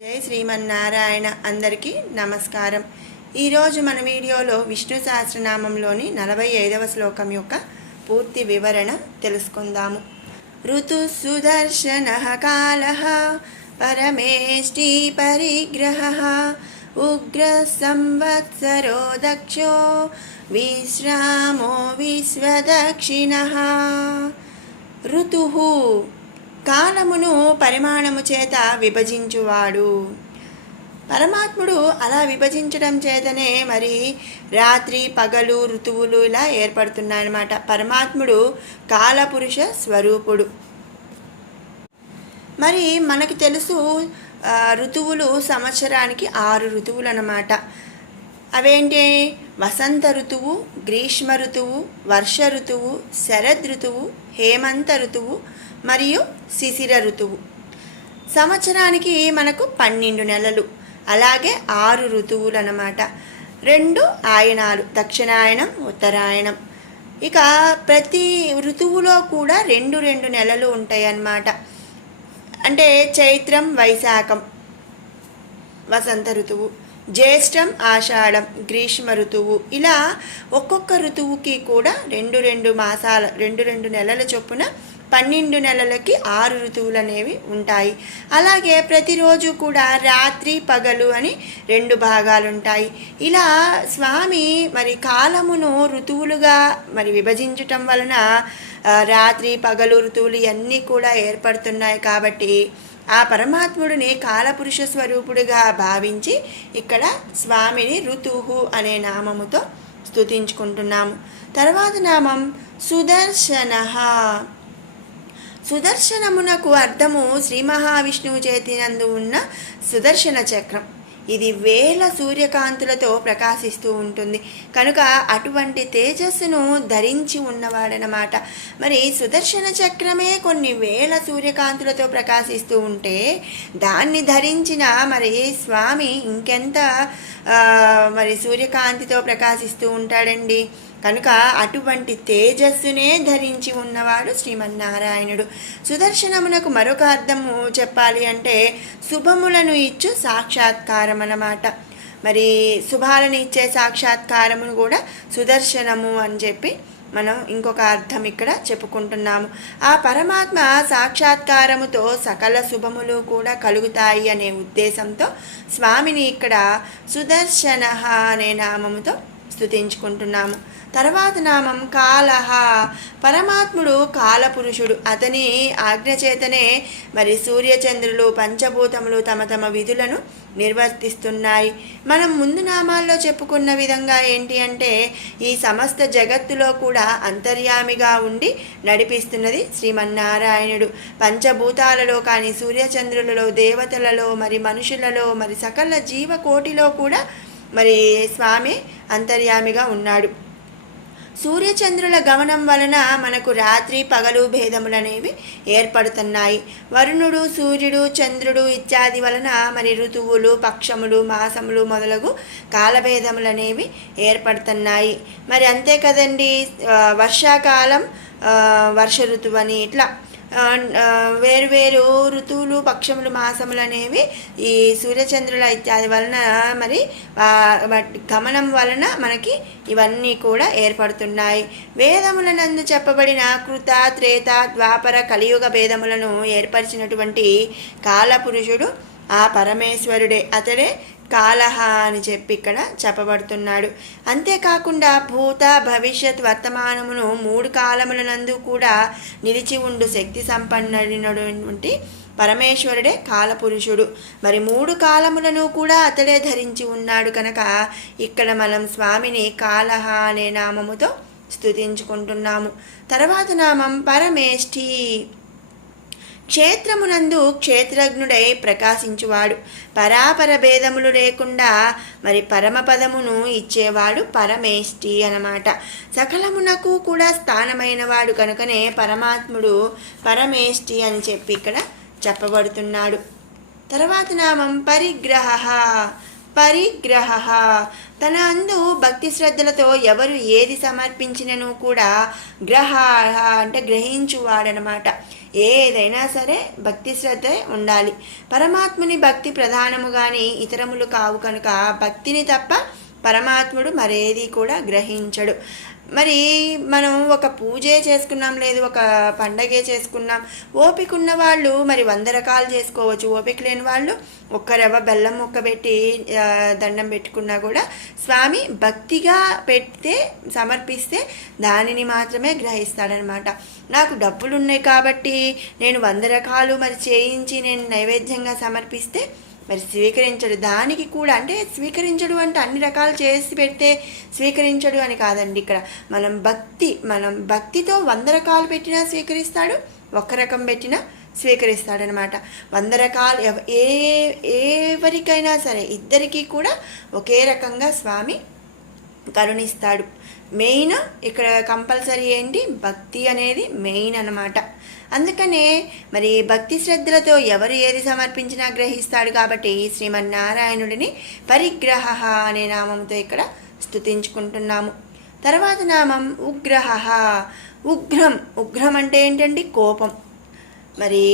జై శ్రీమన్నారాయణ. అందరికీ నమస్కారం. ఈరోజు మన వీడియోలో విష్ణు సహస్రనామంలోని 45వ శ్లోకం యొక్క పూర్తి వివరణ తెలుసుకుందాము. ఋతు సుదర్శన కాల పరమేష్టి పరిగ్రహ ఉగ్ర సంవత్సరో దక్షో విశ్రామో విశ్వదక్షిణ. ఋతు కాలమును పరిమాణము చేత విభజించువాడు. పరమాత్ముడు అలా విభజించడం చేతనే మరి రాత్రి పగలు ఋతువులు ఇలా ఏర్పడుతున్నాయన్నమాట. పరమాత్ముడు కాలపురుష స్వరూపుడు. మరి మనకు తెలుసు ఋతువులు సంవత్సరానికి 6 ఋతువులు అన్నమాట. అవేంటి? వసంత ఋతువు, గ్రీష్మ ఋతువు, వర్ష ఋతువు, శరద్ ఋతువు, హేమంత ఋతువు మరియు శిశిర ఋతువు. సంవత్సరానికి మనకు 12 నెలలు, అలాగే 6 ఋతువులు అన్నమాట. 2 ఆయనాలు, దక్షిణాయనం, ఉత్తరాయణం. ఇక ప్రతి ఋతువులో కూడా 2 నెలలు ఉంటాయి అన్నమాట. అంటే చైత్రం, వైశాఖం వసంత ఋతువు, జ్యేష్టం, ఆషాఢం గ్రీష్మ ఋతువు. ఇలా ఒక్కొక్క ఋతువుకి కూడా 2 మాసాల 2 నెలల చొప్పున 12 నెలలకి 6 ఋతువులు అనేవి ఉంటాయి. అలాగే ప్రతిరోజు కూడా రాత్రి పగలు అని 2 భాగాలు ఉంటాయి. ఇలా స్వామి మరి కాలమును ఋతువులుగా మరి విభజించటం వలన రాత్రి పగలు ఋతువులు ఇవన్నీ కూడా ఏర్పడుతున్నాయి. కాబట్టి ఆ పరమాత్ముడిని కాలపురుష స్వరూపుడిగా భావించి ఇక్కడ స్వామిని ఋతువు అనే నామముతో స్తుతించుకుంటున్నాము. తర్వాత నామం సుదర్శన. సుదర్శనమునకు అర్థము శ్రీ మహావిష్ణువు చేతినందు ఉన్న సుదర్శన చక్రం. ఇది వేల సూర్యకాంతులతో ప్రకాశిస్తూ ఉంటుంది కనుక అటువంటి తేజస్సును ధరించి ఉన్నవాడనమాట. మరి సుదర్శన చక్రమే కొన్ని వేల సూర్యకాంతులతో ప్రకాశిస్తూ ఉంటే దాన్ని ధరించిన మరి స్వామి ఇంకెంత మరి సూర్యకాంతితో ప్రకాశిస్తూ ఉంటాడండి. కనుక అటువంటి తేజస్సునే ధరించి ఉన్నవాడు శ్రీమన్నారాయణుడు. సుదర్శనమునకు మరొక అర్థము చెప్పాలి అంటే శుభములను ఇచ్చు సాక్షాత్కారం అన్నమాట. మరి శుభాలను ఇచ్చే సాక్షాత్కారమును కూడా సుదర్శనము అని చెప్పి మనం ఇంకొక అర్థం ఇక్కడ చెప్పుకుంటున్నాము. ఆ పరమాత్మ సాక్షాత్కారముతో సకల శుభములు కూడా కలుగుతాయి అనే ఉద్దేశంతో స్వామిని ఇక్కడ సుదర్శన అనే నామముతో స్తుతించుకుంటున్నాము. తర్వాత నామం కాలహ. పరమాత్ముడు కాలపురుషుడు. అతని ఆజ్ఞచేతనే మరి సూర్యచంద్రులు పంచభూతములు తమ తమ విధులను నిర్వర్తిస్తున్నాయి. మనం ముందు నామాల్లో చెప్పుకున్న విధంగా ఏంటి అంటే ఈ సమస్త జగత్తులో కూడా అంతర్యామిగా ఉండి నడిపిస్తున్నది శ్రీమన్నారాయణుడు. పంచభూతాలలో కానీ సూర్యచంద్రులలో, దేవతలలో, మరి మనుషులలో, మరి సకల జీవకోటిలో కూడా మరి స్వామి అంతర్యామిగా ఉన్నాడు. సూర్యచంద్రుల గమనం వలన మనకు రాత్రి పగలు భేదములనేవి ఏర్పడుతున్నాయి. వరుణుడు, సూర్యుడు, చంద్రుడు ఇత్యాది వలన మరి ఋతువులు, పక్షములు, మాసములు మొదలగు కాలభేదములనేవి ఏర్పడుతున్నాయి. మరి అంతే కదండి, వర్షాకాలం వర్ష ఋతువు అని ఇట్లా వేరువేరు ఋతువులు, పక్షములు, మాసములు అనేవి ఈ సూర్యచంద్రుల ఇత్యాది వలన మరి గమనం వలన మనకి ఇవన్నీ కూడా ఏర్పడుతున్నాయి. వేదములనందు చెప్పబడిన కృత, త్రేత, ద్వాపర, కలియుగ భేదములను ఏర్పరిచినటువంటి కాలపురుషుడు ఆ పరమేశ్వరుడే. అతడే కాలహ అని చెప్పి ఇక్కడ చెప్పబడుతున్నాడు. అంతేకాకుండా భూత, భవిష్యత్, వర్తమానమును 3 కాలములనందు కూడా నిలిచి ఉండు శక్తి సంపన్నుడైనటువంటి పరమేశ్వరుడే కాలపురుషుడు. మరి 3 కాలములను కూడా అతడే ధరించి ఉన్నాడు కనుక ఇక్కడ మనం స్వామిని కాలహ అనే నామముతో స్తుతించుకుంటున్నాము. తర్వాత నామం పరమేష్ఠి. క్షేత్రమునందు క్షేత్రజ్ఞుడై ప్రకాశించువాడు. పరాపర భేదములు లేకుండా మరి పరమపదమును ఇచ్చేవాడు పరమేష్టి అన్నమాట. సకలమునకు కూడా స్థానమైన వాడు కనుకనే పరమాత్ముడు పరమేష్టి అని చెప్పి ఇక్కడ చెప్పబడుతున్నాడు. తర్వాత నామం పరిగ్రహ. పరిగ్రహ, తన అందు భక్తి శ్రద్ధలతో ఎవరు ఏది సమర్పించినను కూడా గ్రహ అంటే గ్రహించువాడనమాట. ఏదైనా సరే భక్తి శ్రద్ధ ఉండాలి. పరమాత్ముని భక్తి ప్రధానము కానీ ఇతరములు కావు కనుక భక్తిని తప్ప పరమాత్ముడు మరేది కూడా గ్రహించడు. మరి మనం ఒక పూజే చేసుకున్నాం, లేదు ఒక పండగే చేసుకున్నాం, ఓపిక ఉన్న వాళ్ళు మరి 100 రకాలు చేసుకోవచ్చు. ఓపిక లేని వాళ్ళు ఒక్క రవ్వ బెల్లం ముక్క పెట్టి దండం పెట్టుకున్నా కూడా స్వామి భక్తిగా పెడితే సమర్పిస్తే దానిని మాత్రమే గ్రహిస్తాడనమాట. నాకు డబ్బులు ఉన్నాయి కాబట్టి నేను 100 రకాలు మరి చేయించి నేను నైవేద్యంగా సమర్పిస్తే మరి స్వీకరించడు. దానికి కూడా అంటే స్వీకరించడు అంటే అన్ని రకాలు చేసి పెడితే స్వీకరించడు అని కాదండి. ఇక్కడ మనం భక్తితో 100 రకాలు పెట్టినా స్వీకరిస్తాడు, ఒక్క రకం పెట్టినా స్వీకరిస్తాడనమాట. 100 రకాలు ఎవరికైనా సరే ఇద్దరికీ కూడా ఒకే రకంగా స్వామి కరుణిస్తాడు. మెయిన్ ఇక్కడ కంపల్సరీ ఏంటి, భక్తి అనేది మెయిన్ అన్నమాట. అందుకనే మరి భక్తి శ్రద్ధలతో ఎవరు ఏది సమర్పించినా గ్రహిస్తాడు కాబట్టి శ్రీమన్నారాయణుడిని పరిగ్రహ అనే నామంతో ఇక్కడ స్తుతించుకుంటున్నాము. తర్వాత నామం ఉగ్రహ. ఉగ్రం అంటే ఏంటండి, కోపం. మరి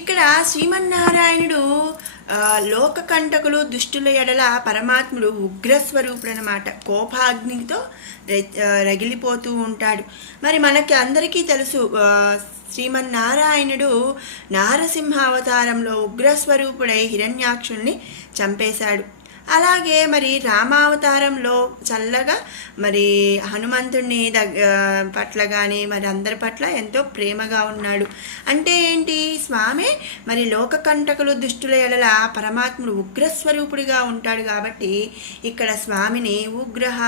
ఇక్కడ శ్రీమన్నారాయణుడు లోకకంటకులు దుష్టుల ఎడల పరమాత్ముడు ఉగ్రస్వరూపుడు అన్నమాట. కోపాగ్నితో రగిలిపోతూ ఉంటాడు. మరి మనకి అందరికీ తెలుసు శ్రీమన్నారాయణుడు నారసింహ అవతారంలో ఉగ్రస్వరూపుడై హిరణ్యాక్షుల్ని చంపేశాడు. అలాగే మరి రామావతారంలో చల్లగా మరి హనుమంతుడిని పట్ల కానీ మరి అందరి పట్ల ఎంతో ప్రేమగా ఉన్నాడు. అంటే ఏంటి, స్వామి మరి లోకకంటకులు దుష్టుల ఎడల పరమాత్ముడు ఉగ్రస్వరూపుడిగా ఉంటాడు కాబట్టి ఇక్కడ స్వామిని ఉగ్రహ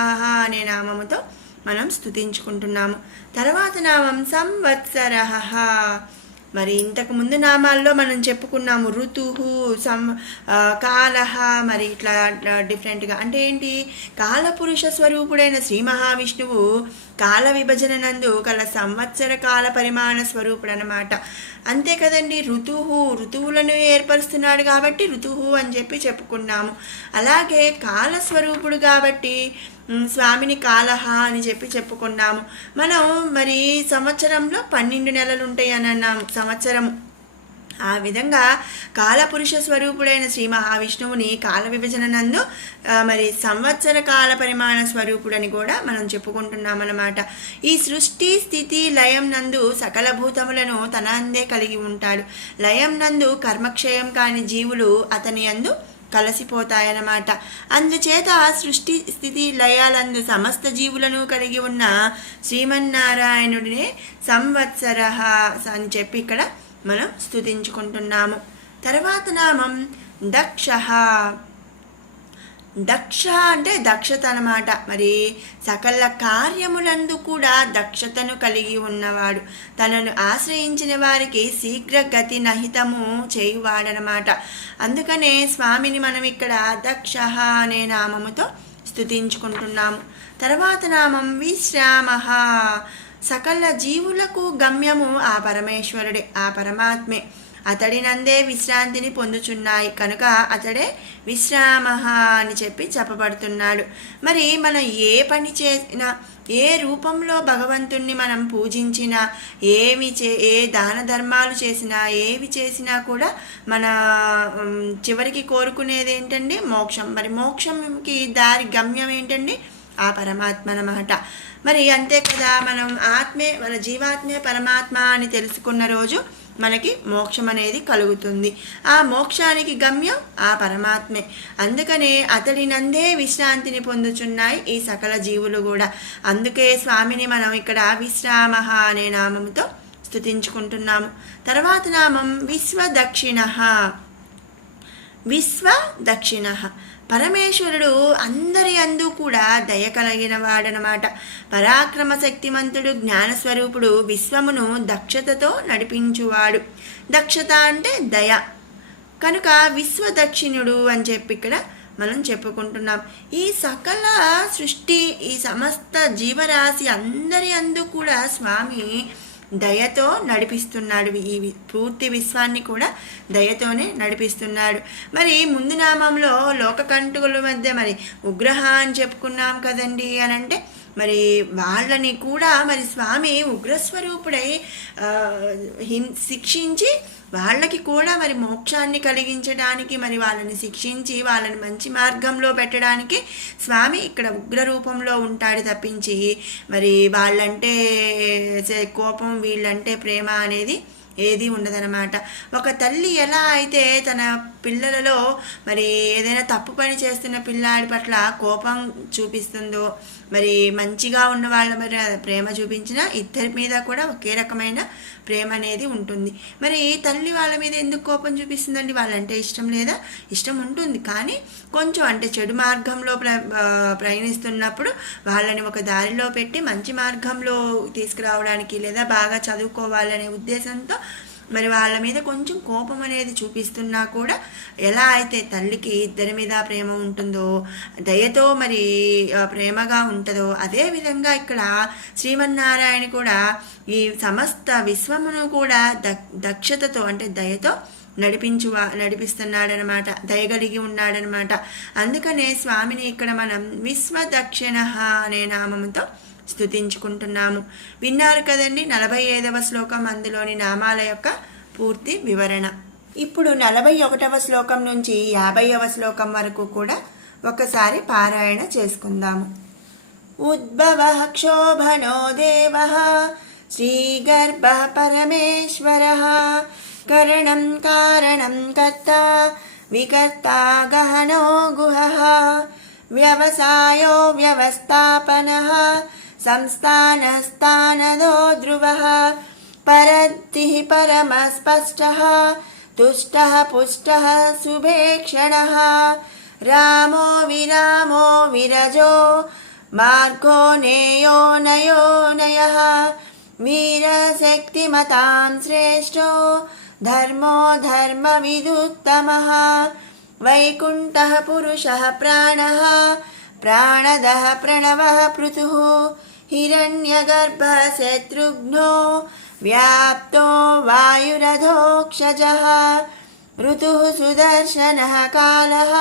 అనే నామముతో మనం స్తుతించుకుంటున్నాము. తర్వాత నామం సంవత్సరః. మరి ఇంతకు ముందు నామాల్లో మనం చెప్పుకున్నాము ఋతుహు, కాలహ, మరి ఇట్లా డిఫరెంట్గా. అంటే ఏంటి, కాలపురుష స్వరూపుడైన శ్రీ మహావిష్ణువు కాల విభజన నందు కల సంవత్సర కాల పరిమాణ స్వరూపుడు అన్నమాట. అంతే కదండి, ఋతువులను ఏర్పరుస్తున్నాడు కాబట్టి ఋతుహు అని చెప్పి చెప్పుకున్నాము. అలాగే కాలస్వరూపుడు కాబట్టి స్వామిని కాలహ అని చెప్పి చెప్పుకున్నాము. మనం మరి సంవత్సరంలో 12 నెలలు ఉంటాయి అని అన్నాము సంవత్సరము. ఆ విధంగా కాలపురుష స్వరూపుడైన శ్రీ మహావిష్ణువుని కాల విభజన నందు మరి సంవత్సర కాల పరిమాణ స్వరూపుడని కూడా మనం చెప్పుకుంటున్నామన్నమాట. ఈ సృష్టి స్థితి లయం నందు సకల భూతములను తన అందే కలిగి ఉంటాడు. లయం నందు కర్మక్షయం కాని జీవులు అతని అందు కలిసిపోతాయన్నమాట. అందుచేత సృష్టి స్థితి లయాలందు సమస్త జీవులను కలిగి ఉన్న శ్రీమన్నారాయణుడినే సంవత్సర అని చెప్పి ఇక్కడ మనం స్తుతించుకుంటున్నాము. తర్వాత నామం దక్ష. దక్ష అంటే దక్షత అన్నమాట. మరి సకల కార్యములందు కూడా దక్షతను కలిగి ఉన్నవాడు. తనను ఆశ్రయించిన వారికి శీఘ్ర గతి నహితము చేయువాడనమాట. అందుకనే స్వామిని మనం ఇక్కడ దక్ష అనే నామముతో స్తుతించుకుంటున్నాము. తర్వాత నామం విశ్రామ. సకల జీవులకు గమ్యము ఆ పరమేశ్వరుడే, ఆ పరమాత్మే. అతడినందే విశ్రాంతిని పొందుచున్నాయి కనుక అతడే విశ్రామ అని చెప్పి చెప్పబడుతున్నాడు. మరి మనం ఏ పని చేసినా, ఏ రూపంలో భగవంతుణ్ణి మనం పూజించినా, ఏ దాన ధర్మాలు చేసినా, ఏవి చేసినా కూడా మన చివరికి కోరుకునేది ఏంటండి, మోక్షం. మరి మోక్షంకి దారి గమ్యం ఏంటండి, ఆ పరమాత్మ అన్నమాట. మరి అంతే కదా, మనం మన జీవాత్మే పరమాత్మ అని తెలుసుకున్న రోజు మనకి మోక్షం అనేది కలుగుతుంది. ఆ మోక్షానికి గమ్యం ఆ పరమాత్మే. అందుకనే అతడి నందే విశ్రాంతిని పొందుచున్నాయి ఈ సకల జీవులు కూడా. అందుకే స్వామిని మనం ఇక్కడ విశ్రామ అనే నామముతో స్తుతించుకుంటున్నాము. తర్వాత నామం విశ్వదక్షిణ. విశ్వదక్షిణ పరమేశ్వరుడు అందరి అందు కూడా దయ కలిగిన వాడనమాట. పరాక్రమ శక్తిమంతుడు, జ్ఞానస్వరూపుడు, విశ్వమును దక్షతతో నడిపించువాడు. దక్షత అంటే దయ కనుక విశ్వదక్షిణుడు అని చెప్పి ఇక్కడ మనం చెప్పుకుంటున్నాం. ఈ సకల సృష్టి, ఈ సమస్త జీవరాశి అందరి అందు కూడా స్వామి దయతో నడిపిస్తున్నాడు. ఈ పూర్తి విశ్వాన్ని కూడా దయతోనే నడిపిస్తున్నాడు. మరి ముందు నామంలో లోకకంటకుల మధ్య మరి ఉగ్రహ అని చెప్పుకున్నాం కదండి అని అంటే మరి వాళ్ళని కూడా మరి స్వామి ఉగ్రస్వరూపుడై శిక్షించి వాళ్ళకి కూడా మరి మోక్షాన్ని కలిగించడానికి మరి వాళ్ళని శిక్షించి వాళ్ళని మంచి మార్గంలో పెట్టడానికి స్వామి ఇక్కడ ఉగ్ర రూపంలో ఉంటాడు తప్పించి మరి వాళ్ళంటే కోపం వీళ్ళంటే ప్రేమ అనేది ఏది ఉండదన్నమాట. ఒక తల్లి ఎలా అయితే తన పిల్లలలో మరి ఏదైనా తప్పు పని చేస్తున్న పిల్లాడి పట్ల కోపం చూపిస్తుందో మరి మంచిగా ఉన్న వాళ్ళ మరి ప్రేమ చూపించిన ఇద్దరి మీద కూడా ఒకే రకమైన ప్రేమ అనేది ఉంటుంది. మరి తల్లి వాళ్ళ మీద ఎందుకు కోపం చూపిస్తుందండి? వాళ్ళంటే ఇష్టం లేదా? ఇష్టం ఉంటుంది, కానీ కొంచెం అంటే చెడు మార్గంలో ప్రయాణిస్తున్నప్పుడు వాళ్ళని ఒక దారిలో పెట్టి మంచి మార్గంలో తీసుకురావడానికి లేదా బాగా చదువుకోవాలనే ఉద్దేశంతో మరి వాళ్ళ మీద కొంచెం కోపం అనేది చూపిస్తున్నా కూడా ఎలా అయితే తల్లికి ఇద్దరి మీద ప్రేమ ఉంటుందో దయతో మరి ప్రేమగా ఉంటుందో అదేవిధంగా ఇక్కడ శ్రీమన్నారాయణ కూడా ఈ సమస్త విశ్వమును కూడా దక్షతతో అంటే దయతో నడిపిస్తున్నాడనమాట, దయగలిగి ఉన్నాడనమాట. అందుకనే స్వామిని ఇక్కడ మనం విశ్వదక్షిణ అనే నామంతో స్తుతించుకుంటున్నాము. విన్నారు కదండి 45వ శ్లోకం, అందులోని నామాల యొక్క పూర్తి వివరణ. ఇప్పుడు 41వ శ్లోకం నుంచి 50వ శ్లోకం వరకు కూడా ఒకసారి పారాయణ చేసుకుందాము. ఉద్భవ క్షోభనో దేవ శ్రీగర్భ పరమేశ్వర కరణం కారణం కర్త వికర్త గహనో గుహః వ్యవసాయో వ్యవస్థాపనః సంస్థానస్థానదో ధ్రువః పరద్దిః పరమస్పష్టః తుష్టః పుష్టః శుభేక్షణః రామో విరామో విరజో మార్గో నేయో నయో నయః వీరశక్తిమతాం శ్రేష్టో ధర్మో ధర్మవిదుత్తమః వైకుంఠః పురుషः ప్రాణः ప్రాణదః ప్రణవः పృథుః హిరణ్యగర్భः శత్రుఘ్నో వ్యాప్తో వాయురధోక్షజः ఋతుః సుదర్శనः కాలः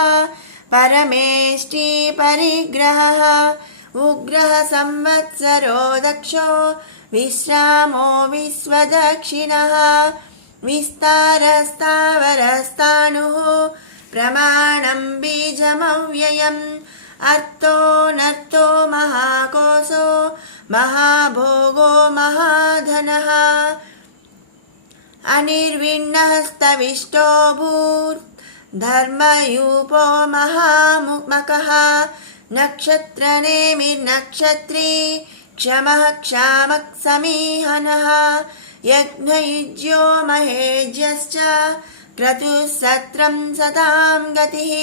పరమేష్టి పరిగ్రహः ఉగ్రः సంవత్సరో దక్షో విశ్రామో విశ్వదక్షిణः విస్తారస్తావరస్తాణుః ప్రమాణం బీజమవ్యయం అర్థో నర్థో మహాకోశో మహాభోగో మహాధనః అనిర్విణ్ణస్తవిష్టో భూర్ ధర్మయూపో మహాముమకః నక్షత్రనేమిర్నక్షత్రీ క్షమః క్షామః సమీహనః యజ్ఞయుజ్యో మహేజ్యశ్చ క్రతుః సత్రం సతాం గతిః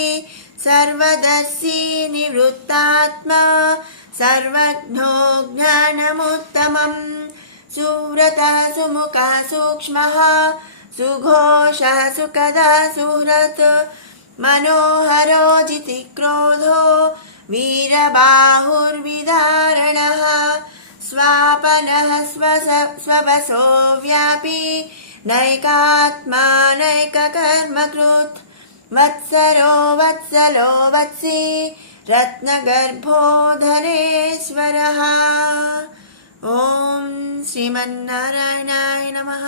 సర్వదర్శీ నివృత్తాత్మా సర్వజ్ఞో జ్ఞానముత్తమం సువ్రతః సుముఖः సూక్ష్మः సుఘోషः సుఖదः సుహృత్ మనోహరో జితిక్రోధో వీరబాహుర్విదారణः స్వాపనః స్వవసో వ్యాపీ నైకాత్మా నైకకర్మకృత్ వత్సరో వత్సలో వత్సీ రత్నగర్భో ధనేశ్వరः. ఓం శ్రీమన్నారాయణాయ నమః.